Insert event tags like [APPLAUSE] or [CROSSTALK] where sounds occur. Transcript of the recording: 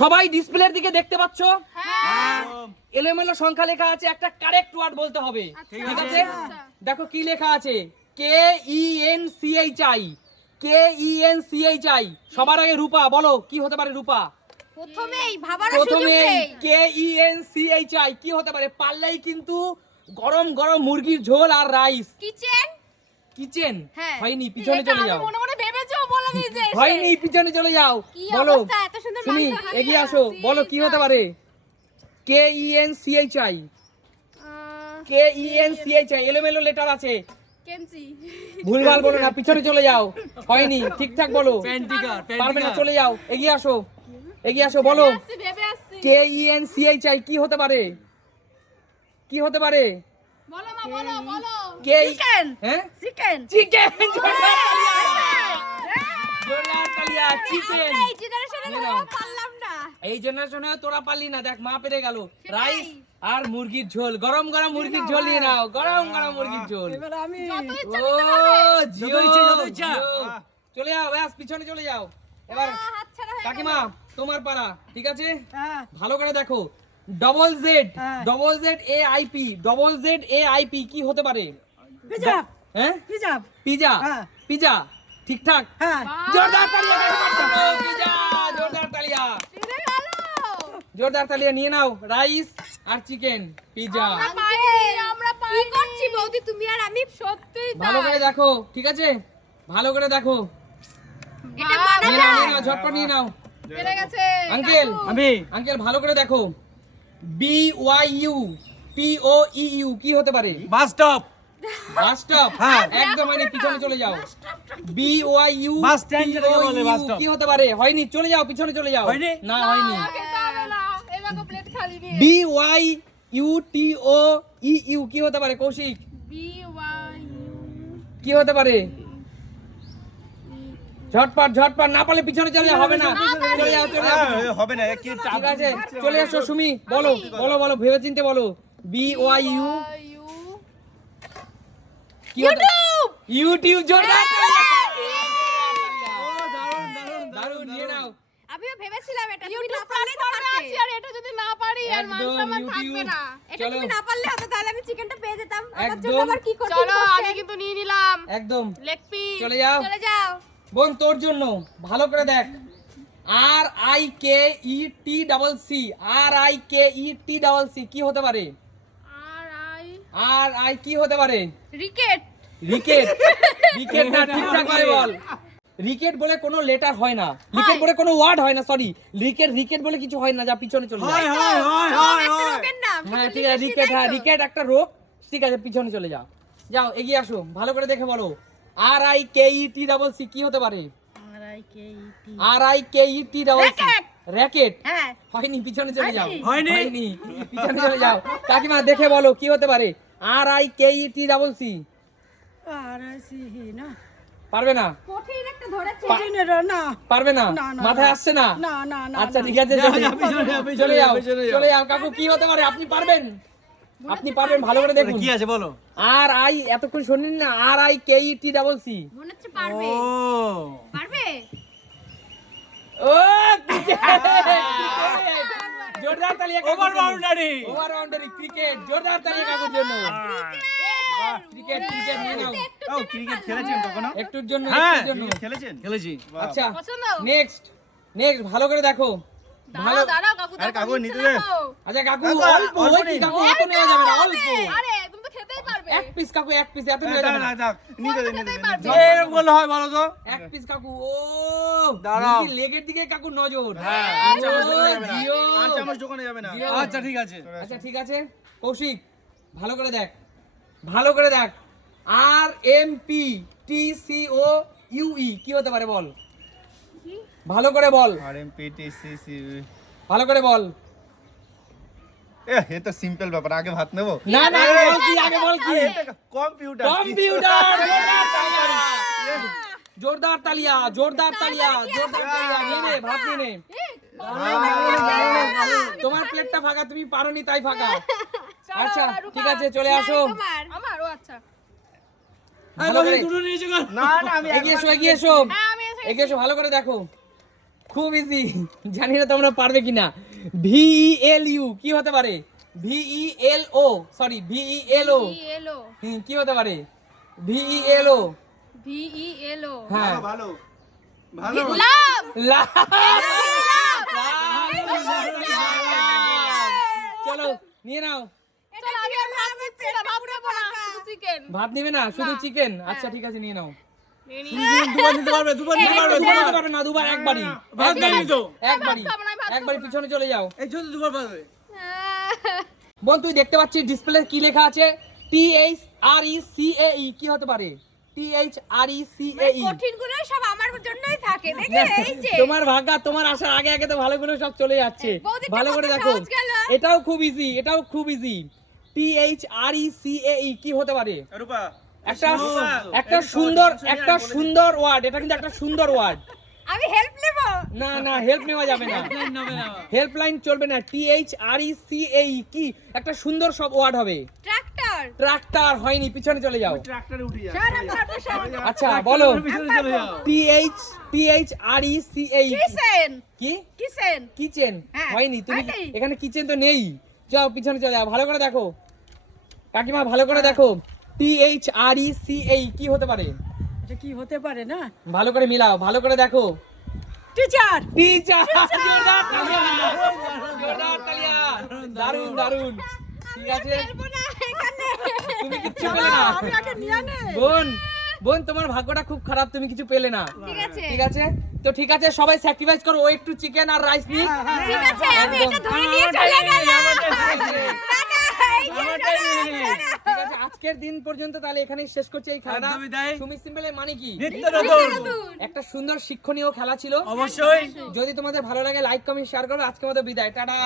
সবাই ডিসপ্লের দিকে দেখতে পাচ্ছ? হ্যাঁ। এলোমেলো সংখ্যা লেখা আছে একটা কারেক্ট ওয়ার্ড বলতে হবে। ঠিক আছে? দেখো কি লেখা আছে। K E N C H I K E N C H I সবার আগে রূপা বলো কি হতে পারে রূপা? প্রথমেই ভাবার সুযোগ নেই। K E N C H I কি হতে পারে? পারলেই কিন্তু গরম গরম মুরগির ঝোল আর রাইস কিচেন কিচেন হ্যাঁ। হয়নি পিছনে চলে যাও। মনে মনে ভেবেছো। হয়নি পিছনে চলে যাও। বলো হারিয়ে এগিয়ে আসো। বলো কি হতে পারে? K E N C H I K E N C H I এলোমেলো লেটার আছে। ভুলভাল বলো না পিছনে চলে যাও। হয়নি [LAUGHS] ঠিকঠাক বলো। পারবে না। চলে যাও। এগিয়ে আসো। এগিয়ে আসো বলো। আসছি K E N C H I কি হতে পারে? কি হতে পারে? বলো মা বলো বলো। কে চিকেন হ্যাঁ? চিকেন চিকেন [LAUGHS] [LAUGHS] চিকেন এই জেনারেশনে নিয়ে পারলাম না। এই জেনারেশনে তোরা পারলি না দেখ মা পেরে গেল। রাইস আর মুরগির ঝোল। গরম গরম মুরগির ঝোল নিয়ে নাও গরম গরম মুরগির ঝোল। ও জিও। চলে যাও ব্যাস পিছনে চলে যাও। এবার হয়ে কাকিমা তোমার পাড়া ঠিক আছে? হ্যাঁ। ভালো করে দেখো। ডবল জেড হ্যাঁ। Double Z A I P double Z A I P কি হতে পারে? পিজা হ্যাঁ? পিজা পিজা হ্যাঁ। পিজা ঠিকঠাক? হ্যাঁ। জোরদার তালিয়া জোরদার তালিয়া। জোরদার তালিয়া। নিয়ে নাও রাইস আর চিকেন পিজা। আমরা কি করছি বৌদি তুমি আর আমি সত্যি ভালো করে দেখো ঠিক আছে? ভালো করে দেখো। এটা নিয়ে নিয়ে নাও ঝটপট নিয়ে নাও। পেরে গেছে আঙ্কেল আমি। আঙ্কেল ভালো করে দেখো। B Y U P O E U কি হতে পারে? Bus stop. বাস স্টপ হ্যাঁ। একদম মানে পিছনে চলে যাও। B Y U bus stand যেটাকে বলে, বাস স্টপ। কি হতে পারে? হয়নি চলে যাও পিছনে চলে যাও। হয়নি? না হয়নি। খেতে হবে না। এবার প্লেট খালি নিয়ে B Y U T O E U কি হতে পারে কৌশিক? বি ওয়াই কি হতে পারে? ঝটপট ঝটপট না পারলে পিছনে চলে হবে না। চলে যাও চলে যাও। হ্যাঁ, হবে না কি ঠিক আছে চলে আসো সুমি বলো বলো বলো ভেবে চিনতে বলো B Y U YouTube YouTube জোরদার দারুণ নিয়ে নাও। আমিও ভেবেছিলাম এটা তুমি না পারলে তো আর এটা যদি না পারি আর মান সম্মান থাকবে না। এটা তুমি না পারলে হতো তাহলে আমি চিকেনটা পেয়ে যেতাম। আমার জন্য আবার কি করতে চলো আমি কিন্তু নিয়ে নিলাম। একদম। লেগ পিস চলে যাও। চলে যাও। বোন তোর জন্য ভালো করে দেখ। R I K E T double C R I K E T double C কি হতে পারে? আর আই কি হতে পারে? রিকেট রিকেট রিকেট না [LAUGHS] ঠিকঠাক ভাবে বল। রিকেট বলে কোনো লেটার হয় না। রিকেট বলে কোনো ওয়ার্ড হয় না সরি রিকেট রিকেট বলে কিছু হয় না যা পিছনে চলে হয় যায়। হয় হয় হয় একটা হয়। রোগের নাম। হ্যাঁ ঠিক আছে রিকেট হ্যাঁ রিকেট একটা রোগ। ঠিক আছে পিছনে চলে যাও। যাও এগিয়ে আসো ভালো করে দেখে বলো। R I K E T double C কি হতে পারে? R I K E T R I K E T double C! Racket হ্যাঁ। হয়নি পিছনে চলে যাও। হয়নি? হয়নি? পিছনে চলে যাও। কাকিমা দেখে বলো কি হতে পারে? R I K E T double C আর সিহি না। পারবে না? কঠিন একটা ধরেছে। চিনের না। পারবে না? না, না, মাথায় আসছে না? না না না আচ্ছা ঠিক আছে চলে যাও। পিছনে যাও, পিছনে চলে যাও, কাকু কি হতে পারে? আপনি পারবেন? আপনি পারবেন ভালো করে দেখুন। কি আছে বলো? আর আই এতক্ষণ শুনলেন না R I K E T double C মনে হচ্ছে পারবে। ও। পারবে? ও জোরদার তালিয়া over boundary over boundary cricket জোরদার তালিয়া কাকুর জন্য। ক্রিকেট ক্রিকেট নিয়ে নাও। ও ক্রিকেট খেলেছেন কখনো? একটুর জন্য হ্যাঁ একটুর জন্য। খেলেছেন? খেলেছি। আচ্ছা নেক্সট নেক্সট ভালো করে দেখো। ভালো দাঁড়াও কাকু আরে কাকু নিতে দে। আচ্ছা কাকু অল্প অল্প। কাকু অত নেওয়া যাবে না অল্প। আরে তুমি তো খেতেই পারবে এক পিস কাকু এক পিস এত হ্যাঁ, নেওয়া যাবে না দাও, দাও। নিতে এরকম বললে হয় বলো তো। এক পিস কাকু ও! দাঁড়াও। লেগের দিকে কাকু নজর? হ্যাঁ, আর চামচ দোকানে যাবে না। আর দোকানে যাবে না। আচ্ছা ঠিক আছে। আচ্ছা ঠিক আছে। কৌশিক ভালো করে দেখ। ভালো করে দেখ। R M P T C O U E কি হতে পারে বল? ভালো করে বল। RMPTCC ভালো করে বল। এ তো সিম্পল ব্যাপার আগে ভাত নেব? না না বল কি আগে বল কি? কম্পিউটার [LAUGHS] কম্পিউটার জোরদার তালিয়া! জোরদার তালিয়া জোরদার তালিয়া নিয়ে নে ভাত নিয়ে নে। তোমার প্লেটটা ফাঁকা তুমি পারোনি তাই ফাঁকা। আচ্ছা ঠিক আছে চলে আসো। আমার ও আচ্ছা। ভালো করে। না না আমি এগিয়ে এসো এগিয়ে হ্যাঁ আমি এসে এগিয়ে এসো ভালো করে দেখো। খুব ইজি জানি না তোমরা পারবে কিনা। ভিই এল ইউ কি হতে পারে? ভিই এল ও সরি ভিই এল ও ভি এল ও হুম কি হতে পারে? ভিই এল ও ভি ই এল ও হ্যাঁ ভালো ভালো লাভ! লাভ। চলো নিয়ে নাও। এটা আমি ভাত দিচ্ছি না? ভাত দেবো না। চিকেন ভাত নিবে না শুধু চিকেন আচ্ছা ঠিক আছে নিয়ে নাও। দুবার নিতে পারবে দুবার নিতে পারবে দুবার নিতে পারবে না দুবার একবারই। ভাত দেয়নি তো একবারই খাব না, ভাত খাব একবারই পিছনে চলে যাও। এই জন্য দুবার পারবে বোন তুই দেখতে পাচ্ছিস ডিসপ্লে কি লেখা আছে? টি H R E C A E কি হতে পারে? টি H R E C A ই কঠিনগুলো সব আমার জন্যই থাকে দেখে এই যে। তোমার ভাগ্য তোমার আসার আগে আগে তো ভালো করে সব চলে যাচ্ছে। ভালো করে দেখো। এটাও খুব ইজি এটাও খুব easy T H R E C A E কি হতে পারে? রূপা একটা একটা সুন্দর একটা সুন্দর ওয়ার্ড এটা কিন্তু একটা সুন্দর ওয়ার্ড আমি হেল্প নেব? না না হেল্প নেওয়া যাবে না। হেল্পলাইন চলবে না। টি এইচ আর ই সি এ কি? একটা সুন্দর সব ওয়ার্ড হবে। ট্রাক্টর ট্রাক্টর হয়নি পিছনে চলে যাও। ট্রাক্টরে উঠে যা সর আমি পারব সর। আচ্ছা বলো। চলে যাও। T H T H R E C A কিসেন কি? কিসেন কিচেন হ্যাঁ, হয়নি তুমি এখানে কিচেন তো নেই। যাও পিছনে চলে যাও। ভালো করে দেখো। কাকিমা ভালো করে দেখো। টি এইচ আর ই সি এ কি হতে পারে? এটা কি হতে পারে না? ভালো করে মিলাও ভালো করে দেখো। টিচার টিচার দারুণ দারুণ ঠিক আছে? তুমি কিচ্ছু পেলে না। বোন বোন তোমার ভাগ্যটা খুব খারাপ তুমি কিছু পেলে না। ঠিক আছে। তো ঠিক আছে সবাই স্যাক্রিফাইস করো। ও একটু চিকেন আর রাইস নিয়ে ঠিক আছে আমি এটা ধরে নিয়ে চলে গেলাম টাটা, এই যে টাটা। ঠিক আছে আজকের দিন পর্যন্ত তাহলে এখানেই শেষ করছি এই খেলাটা। তুমি। সুমি সিম্পলের মানে কি? একটা সুন্দর শিক্ষণীয় খেলা ছিল। অবশ্যই। যদি তোমাদের ভালো লাগে লাইক কমেন্ট শেয়ার করবে। আজকের মতো বিদায়। টাটা।